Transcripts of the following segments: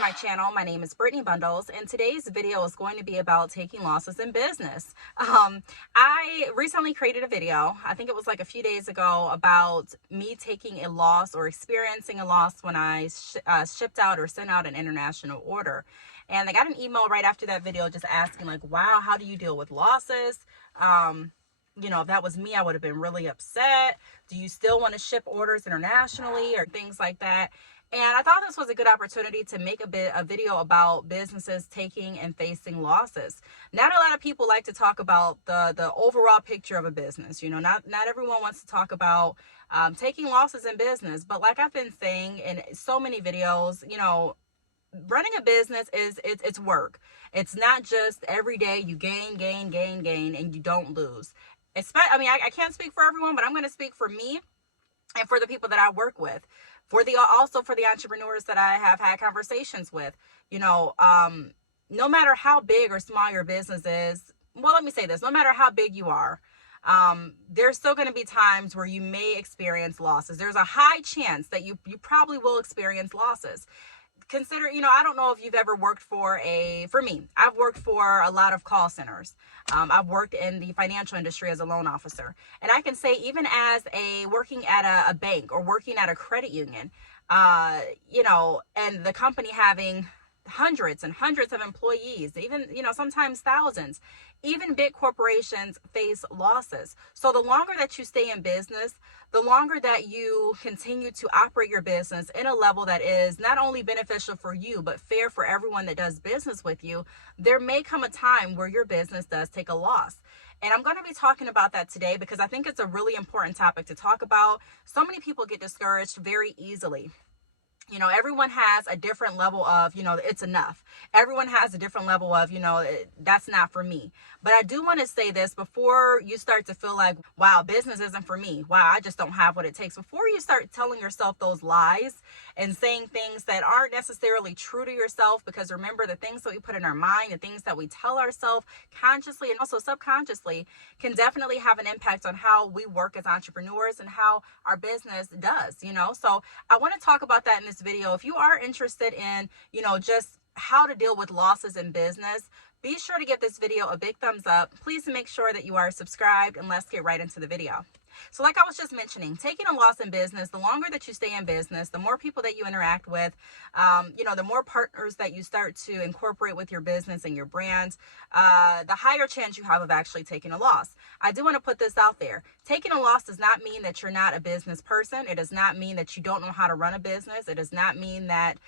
my channel. My name is Brittney Bundles, and today's video is going to be about taking losses in business. I recently created a video, I think it was like a few days ago, about me taking a loss or experiencing a loss when I shipped out or sent out an international order. And I got an email right after that video just asking like, wow, how do you deal with losses? If that was me, I would have been really upset. Do you still want to ship orders internationally or things like that? And I thought this was a good opportunity to make a video about businesses taking and facing losses. Not a lot of people like to talk about the overall picture of a business. Not everyone wants to talk about taking losses in business. But like I've been saying in so many videos, running a business it's work. It's not just every day you gain, and you don't lose. I can't speak for everyone, but I'm going to speak for me and for the people that I work with, also for the entrepreneurs that I have had conversations with. No matter how big or small your business is, well, let me say this, no matter how big you are, there's still going to be times where you may experience losses. There's a high chance that you probably will experience losses. Consider, I don't know if you've ever worked for me, I've worked for a lot of call centers. I've worked in the financial industry as a loan officer. And I can say even as working at a bank or working at a credit union, and the company having hundreds and hundreds of employees, even, sometimes thousands, even big corporations face losses. So the longer that you stay in business, the longer that you continue to operate your business in a level that is not only beneficial for you, but fair for everyone that does business with you, there may come a time where your business does take a loss. And I'm going to be talking about that today because I think it's a really important topic to talk about. So many people get discouraged very easily. Everyone has a different level of, it's enough. Everyone has a different level of, that's not for me. But I do want to say this before you start to feel like, wow, business isn't for me. Wow, I just don't have what it takes. Before you start telling yourself those lies and saying things that aren't necessarily true to yourself, because remember, the things that we put in our mind, the things that we tell ourselves consciously and also subconsciously can definitely have an impact on how we work as entrepreneurs and how our business does, So I want to talk about that in this video. If you are interested in, just how to deal with losses in business, be sure to give this video a big thumbs up. Please make sure that you are subscribed, and let's get right into the video. So like I was just mentioning, taking a loss in business, the longer that you stay in business, the more people that you interact with, the more partners that you start to incorporate with your business and your brands, the higher chance you have of actually taking a loss. I do want to put this out there. Taking a loss does not mean that you're not a business person. It does not mean that you don't know how to run a business. It does not mean that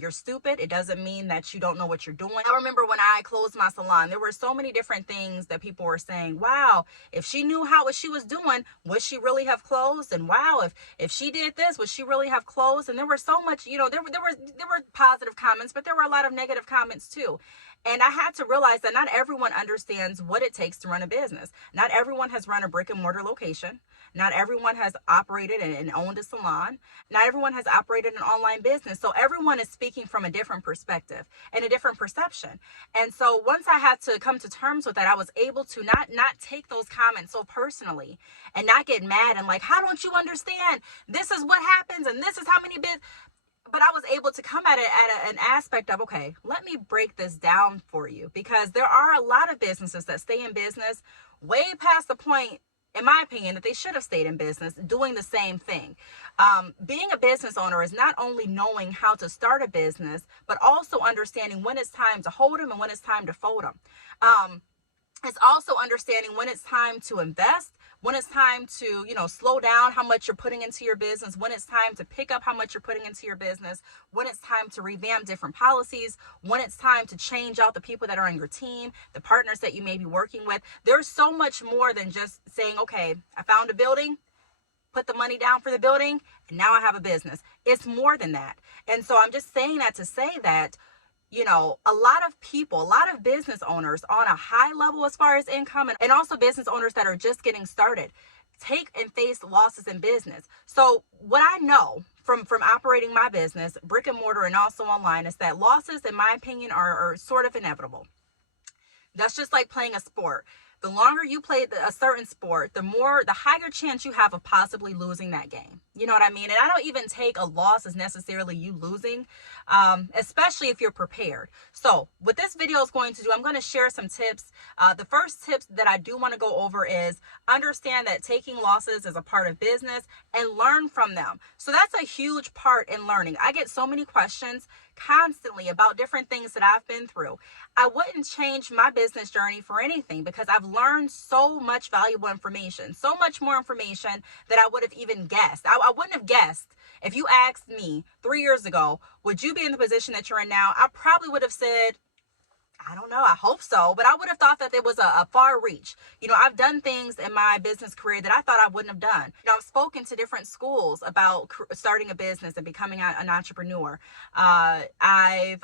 you're stupid. It doesn't mean that you don't know what you're doing. I remember when I closed my salon, there were so many different things that people were saying, wow, if she knew what she was doing, would she really have closed? And wow, if she did this, would she really have closed? And there were so much, there were positive comments, but there were a lot of negative comments too. And I had to realize that not everyone understands what it takes to run a business. Not everyone has run a brick and mortar location. Not everyone has operated and owned a salon. Not everyone has operated an online business. So everyone is speaking from a different perspective and a different perception. And so once I had to come to terms with that, I was able to not take those comments so personally and not get mad and like, how don't you understand? This is what happens and this is how many but I was able to come at it at an aspect of, okay, let me break this down for you, because there are a lot of businesses that stay in business way past the point, in my opinion, that they should have stayed in business doing the same thing. Being a business owner is not only knowing how to start a business, but also understanding when it's time to hold them and when it's time to fold them. It's also understanding when it's time to invest, when it's time to, slow down how much you're putting into your business, when it's time to pick up how much you're putting into your business, when it's time to revamp different policies, when it's time to change out the people that are on your team, the partners that you may be working with. There's so much more than just saying, okay, I found a building, put the money down for the building, and now I have a business. It's more than that. And so I'm just saying that to say that, a lot of people, a lot of business owners on a high level as far as income, and also business owners that are just getting started, take and face losses in business. So what I know from operating my business, brick and mortar and also online, is that losses, in my opinion, are sort of inevitable. That's just like playing a sport. The longer you play a certain sport, the higher chance you have of possibly losing that game. You know what I mean? And I don't even take a loss as necessarily you losing, especially if you're prepared. So what this video is going to do, I'm going to share some tips. The first tips that I do want to go over is understand that taking losses is a part of business and learn from them. So that's a huge part in learning. I get so many questions constantly about different things that I've been through. I wouldn't change my business journey for anything because I've learned so much valuable information, so much more information than I would have even guessed. I wouldn't have guessed. If you asked me 3 years ago, would you be in the position that you're in now? I probably would have said, I don't know. I hope so. But I would have thought that there was a far reach. You know, I've done things in my business career that I thought I wouldn't have done. You know, I've spoken to different schools about starting a business and becoming an entrepreneur. I've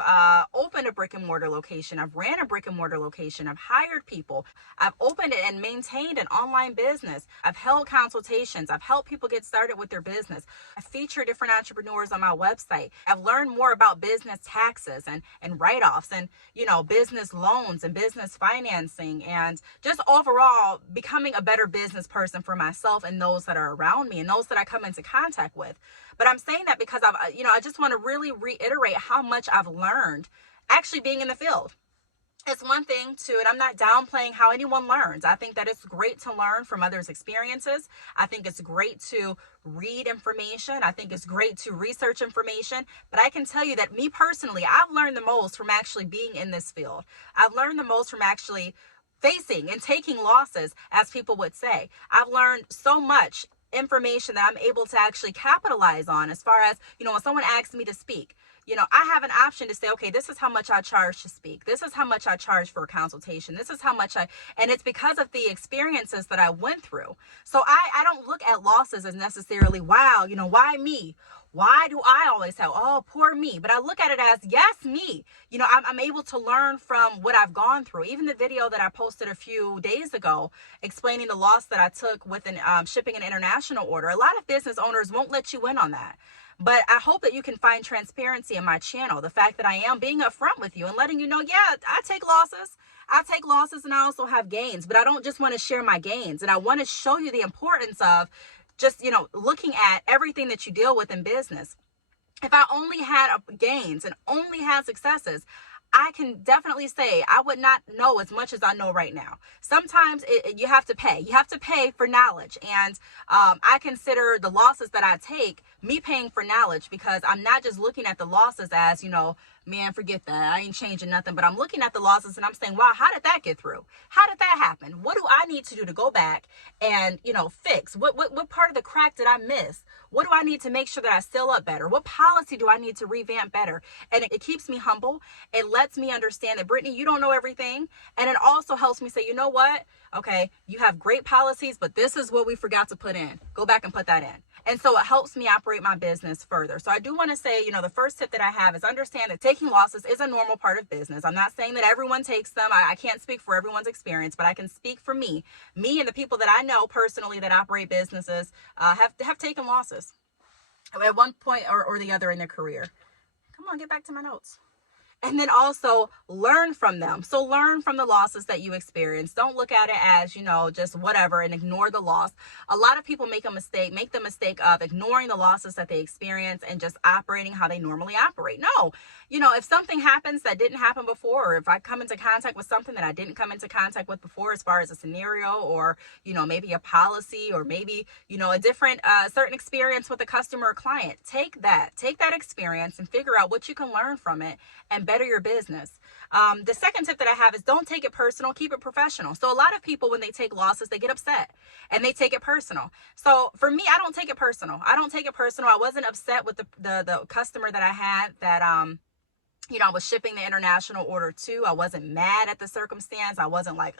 opened a brick and mortar location. I've ran a brick and mortar location. I've hired people. I've opened and maintained an online business. I've held consultations. I've helped people get started with their business. I feature different entrepreneurs on my website. I've learned more about business taxes and write-offs and, you know, business loans and business financing, and just overall becoming a better business person for myself and those that are around me and those that I come into contact with. But I'm saying that because I just want to really reiterate how much I've learned actually being in the field. It's one thing to, and I'm not downplaying how anyone learns. I think that it's great to learn from others' experiences. I think it's great to read information. I think it's great to research information. But I can tell you that me personally, I've learned the most from actually being in this field. I've learned the most from actually facing and taking losses, as people would say. I've learned so much information that I'm able to actually capitalize on as far as, you know, when someone asks me to speak. You know, I have an option to say, okay, this is how much I charge to speak. This is how much I charge for a consultation. This is how much and it's because of the experiences that I went through. So I don't look at losses as necessarily, wow, you know, why me? Why do I always have, oh, poor me? But I look at it as, yes, me. You know, I'm able to learn from what I've gone through. Even the video that I posted a few days ago explaining the loss that I took with shipping an international order. A lot of business owners won't let you in on that. But I hope that you can find transparency in my channel. The fact that I am being upfront with you and letting you know, yeah, I take losses. I take losses and I also have gains. But I don't just want to share my gains. And I want to show you the importance of just, you know, looking at everything that you deal with in business. If I only had gains and only had successes, I can definitely say I would not know as much as I know right now. Sometimes you have to pay. You have to pay for knowledge. And I consider the losses that I take me paying for knowledge, because I'm not just looking at the losses as, you know, man, forget that. I ain't changing nothing. But I'm looking at the losses and I'm saying, wow, how did that get through? How did that happen? What do I need to do to go back and, you know, fix? What part of the crack did I miss? What do I need to make sure that I seal up better? What policy do I need to revamp better? And it keeps me humble. It lets me understand that, Brittney, you don't know everything. And it also helps me say, you know what? Okay, you have great policies, but this is what we forgot to put in. Go back and put that in. And so it helps me operate my business further. So I do want to say, you know, the first tip that I have is understand that taking losses is a normal part of business. I'm not saying that everyone takes them. I can't speak for everyone's experience, but I can speak for me. Me and the people that I know personally that operate businesses have taken losses at one point or the other in their career. Come on, get back to my notes. And then also learn from them. So learn from the losses that you experience. Don't look at it as, you know, just whatever and ignore the loss. A lot of people make the mistake of ignoring the losses that they experience and just operating how they normally operate. No, you know, if something happens that didn't happen before, or if I come into contact with something that I didn't come into contact with before, as far as a scenario or, you know, maybe a policy or maybe, you know, a different certain experience with a customer or client, take that experience and figure out what you can learn from it and better your business. The second tip that I have is don't take it personal, keep it professional. So a lot of people, when they take losses, they get upset and they take it personal. So for me, I don't take it personal. I wasn't upset with the customer that I had that, you know, I was shipping the international order to. I wasn't mad at the circumstance. I wasn't like,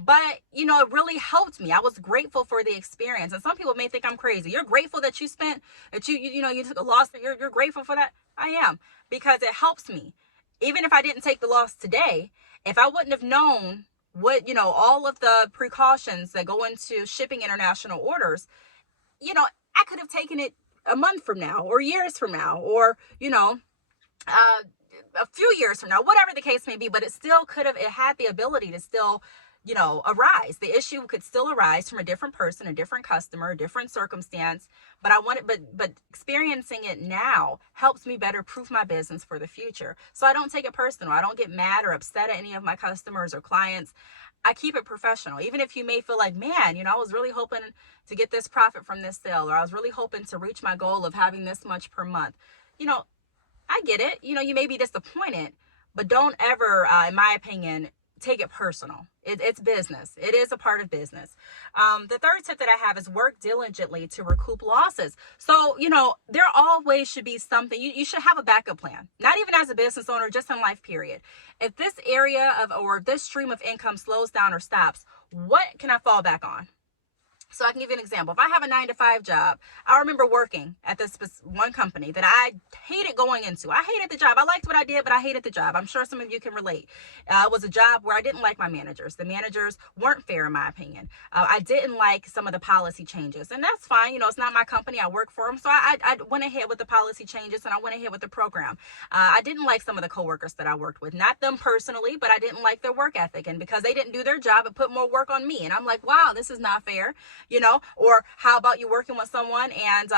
but, you know, it really helped me. I was grateful for the experience. And some people may think I'm crazy. You're grateful that you took a loss. You're grateful for that. I am, because it helps me. Even if I didn't take the loss today, if I wouldn't have known what, you know, all of the precautions that go into shipping international orders, you know, I could have taken it a month from now or years from now, or, you know, a few years from now, whatever the case may be, but it had the ability to still, arise. The issue could still arise from a different person, a different customer, a different circumstance. But but experiencing it now helps me better proof my business for the future. So I don't take it personal. I don't get mad or upset at any of my customers or clients. I keep it professional. Even if you may feel like, man, I was really hoping to get this profit from this sale, or I was really hoping to reach my goal of having this much per month. I get it. You may be disappointed, but don't ever, in my opinion, take it personal. It's business. It is a part of business. The third tip that I have is work diligently to recoup losses. So, there always should be something. You should have a backup plan, not even as a business owner, just in life, period. If this area or this stream of income slows down or stops, what can I fall back on? So I can give you an example. If I have a 9-to-5 job, I remember working at this one company that I hated going into. I hated the job. I liked what I did, but I hated the job. I'm sure some of you can relate. It was a job where I didn't like my managers. The managers weren't fair, in my opinion. I didn't like some of the policy changes, and that's fine. It's not my company. I work for them. So I went ahead with the policy changes, and I went ahead with the program. I didn't like some of the coworkers that I worked with, not them personally, but I didn't like their work ethic, and because they didn't do their job, it put more work on me. And I'm like, wow, this is not fair. Or how about you working with someone and,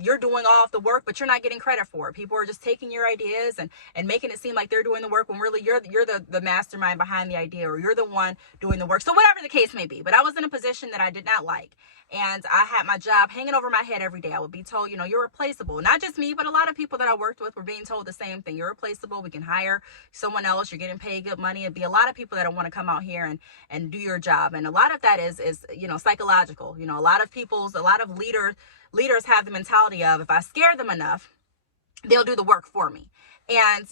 you're doing all of the work, but you're not getting credit for it. People are just taking your ideas and making it seem like they're doing the work when really you're the mastermind behind the idea, or you're the one doing the work. So whatever the case may be, but I was in a position that I did not like. And I had my job hanging over my head every day. I would be told, you're replaceable. Not just me, but a lot of people that I worked with were being told the same thing. You're replaceable. We can hire someone else. You're getting paid good money. It'd be a lot of people that want to come out here and do your job. And a lot of that is psychological. A lot of leaders have the mentality of, if I scare them enough, they'll do the work for me. And,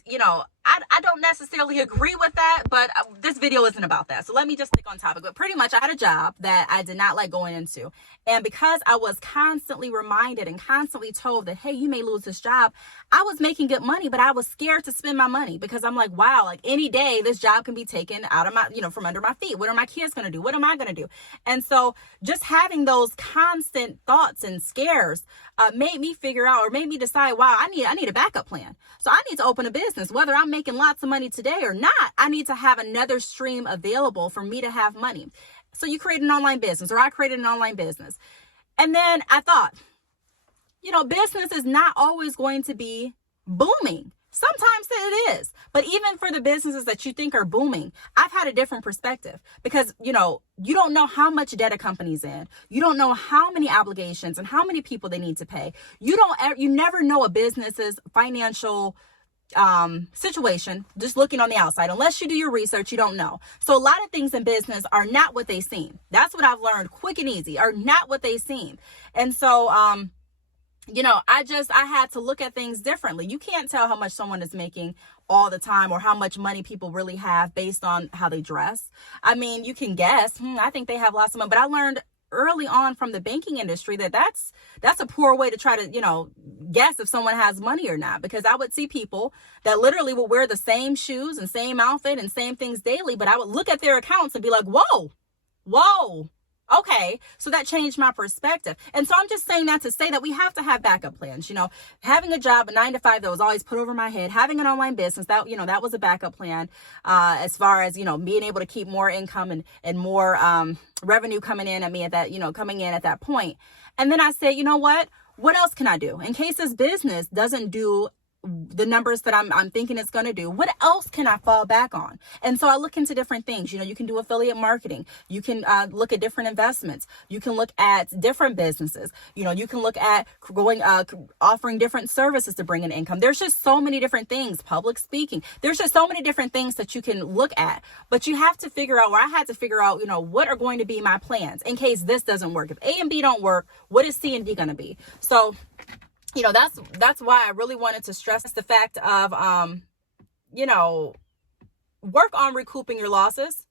I don't necessarily agree with that, but this video isn't about that. So let me just stick on topic. But pretty much I had a job that I did not like going into. And because I was constantly reminded and constantly told that, hey, you may lose this job, I was making good money, but I was scared to spend my money because I'm like, wow, like any day this job can be taken out of my, from under my feet. What are my kids going to do? What am I going to do? And so just having those constant thoughts and scares made me figure out, or made me decide, wow, I need a backup plan. So I need to open a business, whether I'm making lots of money today or not. I need to have another stream available for me to have money. So you create an online business, or I created an online business. And then I thought, business is not always going to be booming. Sometimes it is. But even for the businesses that you think are booming, I've had a different perspective because, you don't know how much debt a company's in. You don't know how many obligations and how many people they need to pay. You never know a business's financial situation just looking on the outside. Unless you do your research, you don't know. So a lot of things in business are not what they seem. That's what I've learned quick and easy, are not what they seem. And so, I had to look at things differently. You can't tell how much someone is making all the time or how much money people really have based on how they dress. I mean, you can guess, I think they have lots of money, but I learned early on from the banking industry that's a poor way to try to, guess if someone has money or not, because I would see people that literally would wear the same shoes and same outfit and same things daily, but I would look at their accounts and be like, whoa. Okay, so that changed my perspective. And so I'm just saying that to say that we have to have backup plans. Having a job, a 9-to-5 that was always put over my head, having an online business, that was a backup plan as far as, being able to keep more income and more revenue coming in at me at that, coming in at that point. And then I said, what else can I do in case this business doesn't do the numbers that I'm thinking it's going to do? What else can I fall back on? And so I look into different things. You can do affiliate marketing. You can look at different investments. You can look at different businesses. You can look at offering different services to bring in income. There's just so many different things. Public speaking. There's just so many different things that you can look at. But you have to figure out, or I had to figure out, what are going to be my plans in case this doesn't work. If A and B don't work, what is C and D going to be? So that's why I really wanted to stress the fact of, work on recouping your losses.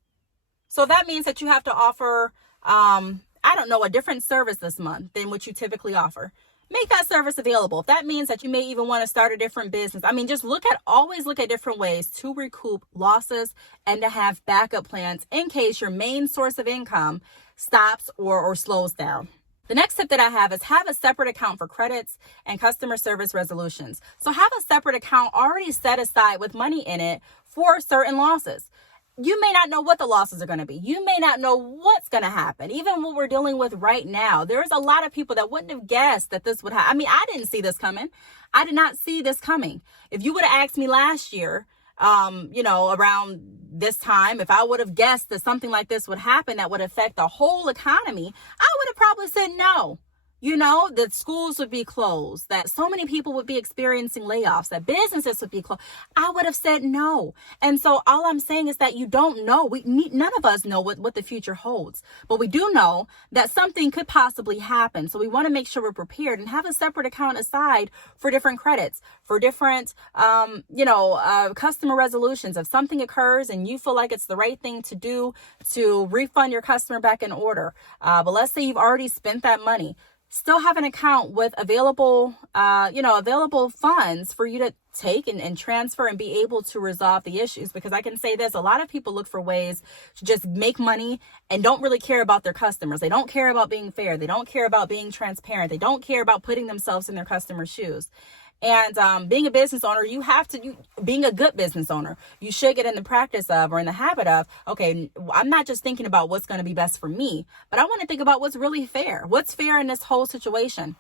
So that means that you have to offer, a different service this month than what you typically offer. Make that service available. If that means that you may even want to start a different business. Always look at different ways to recoup losses and to have backup plans in case your main source of income stops or slows down. The next tip that I have is have a separate account for credits and customer service resolutions. So have a separate account already set aside with money in it for certain losses. you may not know what the losses are going to be. You may not know what's going to happen. Even what we're dealing with right now, there's a lot of people that wouldn't have guessed that this would happen. I mean, I didn't see this coming. I did not see this coming. If you would have asked me last year, around this time, if I would have guessed that something like this would happen that would affect the whole economy, I would have probably said no. That schools would be closed, that so many people would be experiencing layoffs, that businesses would be closed. I would have said no. And so all I'm saying is that you don't know. None of us know what the future holds, but we do know that something could possibly happen. So we want to make sure we're prepared and have a separate account aside for different credits, for different, customer resolutions. If something occurs and you feel like it's the right thing to do to refund your customer back in order, but let's say you've already spent that money, still have an account with available funds for you to take and transfer and be able to resolve the issues. Because I can say this, a lot of people look for ways to just make money and don't really care about their customers. They don't care about being fair. They don't care about being transparent. They don't care about putting themselves in their customers' shoes. And being a business owner, being a good business owner, you should get in the practice of, or in the habit of, okay, I'm not just thinking about what's going to be best for me, but I want to think about what's really fair. What's fair in this whole situation?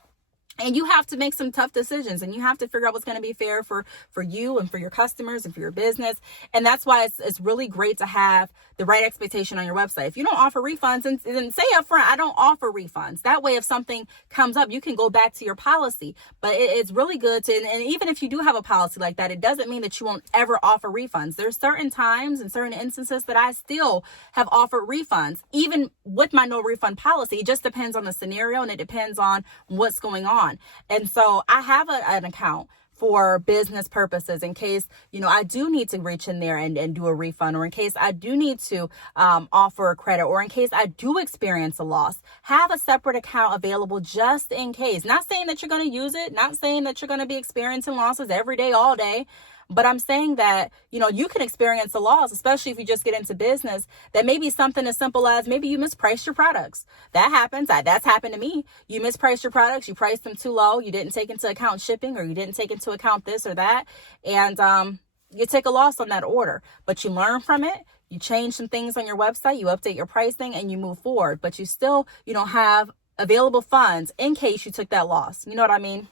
And you have to make some tough decisions, and you have to figure out what's going to be fair for you and for your customers and for your business. And that's why it's really great to have the right expectation on your website. If you don't offer refunds, then say up front, I don't offer refunds. That way, if something comes up, you can go back to your policy. But it's really good to, and even if you do have a policy like that, it doesn't mean that you won't ever offer refunds. There's certain times and certain instances that I still have offered refunds, even with my no refund policy. It just depends on the scenario, and it depends on what's going on. And so I have an account for business purposes in case, I do need to reach in there and do a refund, or in case I do need to offer a credit, or in case I do experience a loss. Have a separate account available just in case. Not saying that you're going to use it, not saying that you're going to be experiencing losses every day, all day. But I'm saying that, you can experience a loss, especially if you just get into business, that may be something as simple as maybe you mispriced your products. That happens. That's happened to me. You mispriced your products. You priced them too low. You didn't take into account shipping, or you didn't take into account this or that. And you take a loss on that order, but you learn from it. You change some things on your website. You update your pricing and you move forward. But you still, have available funds in case you took that loss. You know what I mean?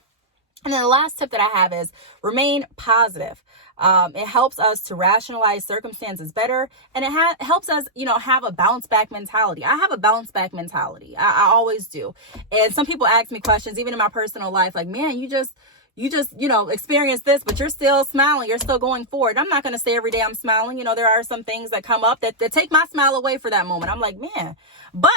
And then the last tip that I have is remain positive. It helps us to rationalize circumstances better, and it helps us, have a bounce back mentality. I have a bounce back mentality. I always do. And some people ask me questions, even in my personal life, like, man, you just experienced this, but you're still smiling. You're still going forward. I'm not going to say every day I'm smiling. There are some things that come up that take my smile away for that moment. I'm like, man, but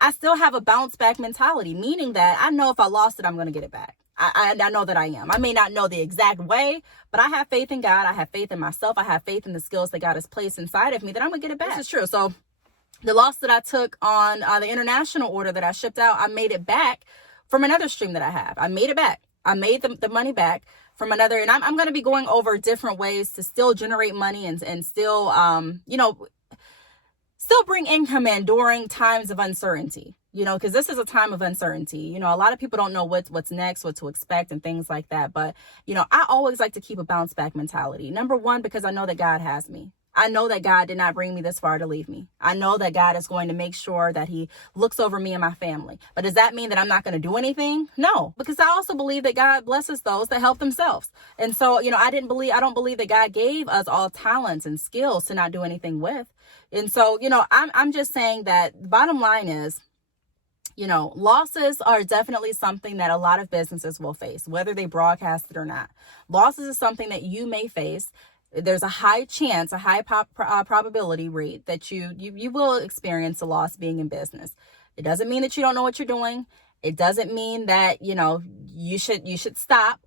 I still have a bounce back mentality, meaning that I know if I lost it, I'm going to get it back. I know that I am. I may not know the exact way, but I have faith in God. I have faith in myself. I have faith in the skills that God has placed inside of me that I'm going to get it back. This is true. So the loss that I took on the international order that I shipped out, I made it back from another stream that I have. I made it back. I made the money back from another. And I'm going to be going over different ways to still generate money and still, still bring income in during times of uncertainty. Because this is a time of uncertainty. A lot of people don't know what's next, what to expect and things like that. But, I always like to keep a bounce back mentality. Number one, because I know that God has me. I know that God did not bring me this far to leave me. I know that God is going to make sure that he looks over me and my family. But does that mean that I'm not going to do anything? No, because I also believe that God blesses those that help themselves. And so, I don't believe that God gave us all talents and skills to not do anything with. And so, I'm just saying that the bottom line is, losses are definitely something that a lot of businesses will face, whether they broadcast it or not. Losses is something that you may face. There's a high chance, a high probability rate that you will experience a loss being in business. It doesn't mean that you don't know what you're doing. It doesn't mean that, you should stop.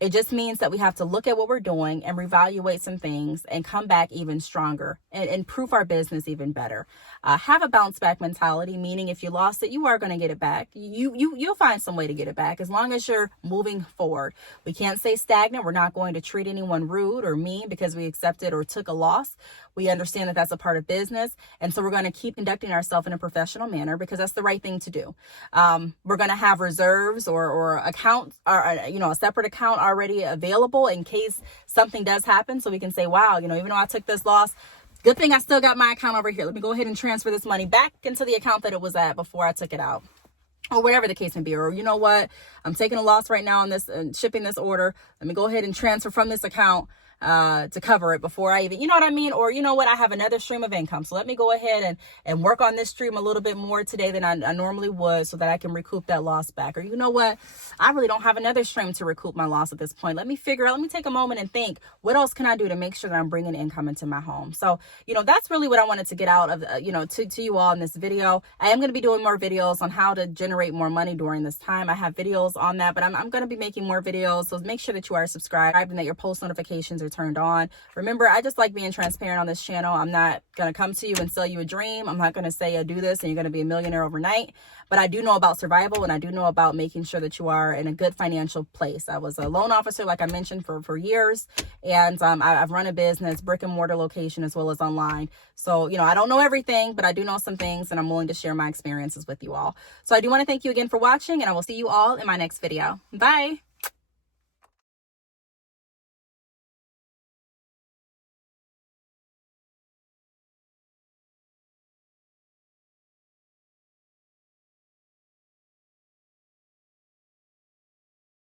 It just means that we have to look at what we're doing and reevaluate some things and come back even stronger and improve our business even better. Have a bounce back mentality, meaning if you lost it, you are going to get it back. You'll find some way to get it back as long as you're moving forward. We can't stay stagnant. We're not going to treat anyone rude or mean because we accepted or took a loss. We understand that that's a part of business. And so we're going to keep conducting ourselves in a professional manner because that's the right thing to do. We're going to have reserves or accounts or, a separate account already available in case something does happen. So we can say, wow, even though I took this loss, Good thing I still got my account over here. Let me go ahead and transfer this money back into the account that it was at before I took it out. Or whatever the case may be. Or you know what? I'm taking a loss right now on this and shipping this order. Let me go ahead and transfer from this account to cover it before I even, you know what I mean? Or you know what? I have another stream of income. So let me go ahead and work on this stream a little bit more today than I normally would so that I can recoup that loss back. Or you know what? I really don't have another stream to recoup my loss at this point. Let me take a moment and think, what else can I do to make sure that I'm bringing income into my home? So, you know, that's really what I wanted to get out of, to you all in this video. I am going to be doing more videos on how to generate more money during this time. I have videos on that, but I'm going to be making more videos. So make sure that you are subscribed and that your post notifications are turned on. Remember, I just like being transparent on this channel. I'm not going to come to you and sell you a dream. I'm not going to say I do this and you're going to be a millionaire overnight, but I do know about survival and I do know about making sure that you are in a good financial place. I was a loan officer, like I mentioned, for years, and I've run a business, brick and mortar location, as well as online. So, you know, I don't know everything, but I do know some things, and I'm willing to share my experiences with you all. So I do want to thank you again for watching, and I will see you all in my next video. Bye.